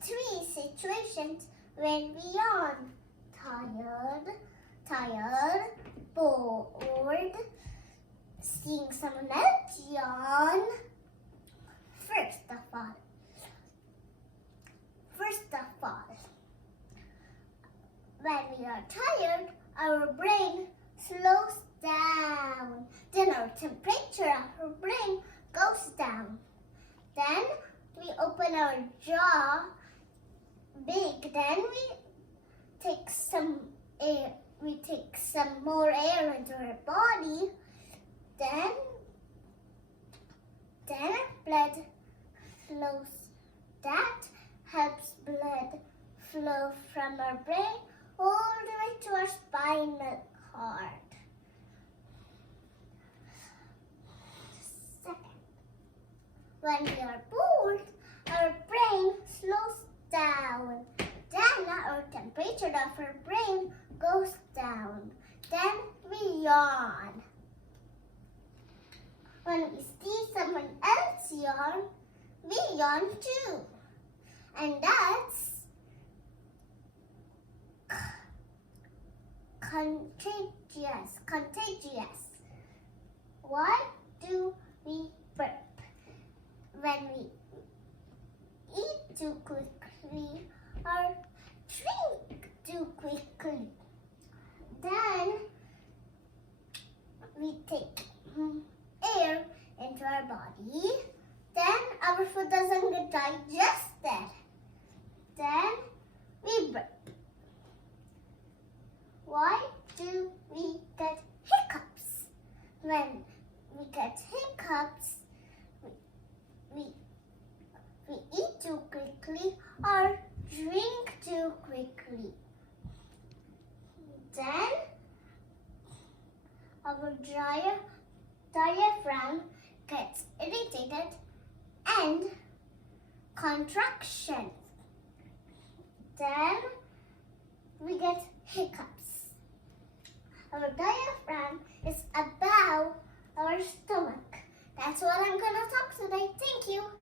three situations when we yawn. Tired, bored, seeing someone else yawn. First of all, when we are tired, our brain slows down. Then our temperature of our brain goes down. Then we open our jaw big. Then we take some air. We take some more air into our body. Then our blood flows. That helps blood flow from our brain all the way to our spinal cord. Second, when we are bored, our brain slows down. Then our temperature of our brain goes down. Then we yawn. When we see someone else yawn, we yawn too. And that's contagious. Why do we burp? When we eat too quickly or drink too quickly. Then we take air into our body. Then our food doesn't get digested. Then we burp. Why do we get hiccups? When we get hiccups, we eat too quickly or drink too quickly. Then our diaphragm gets irritated and contraction. Then we get hiccups. Our diaphragm is above our stomach. That's what I'm going to talk today. Thank you.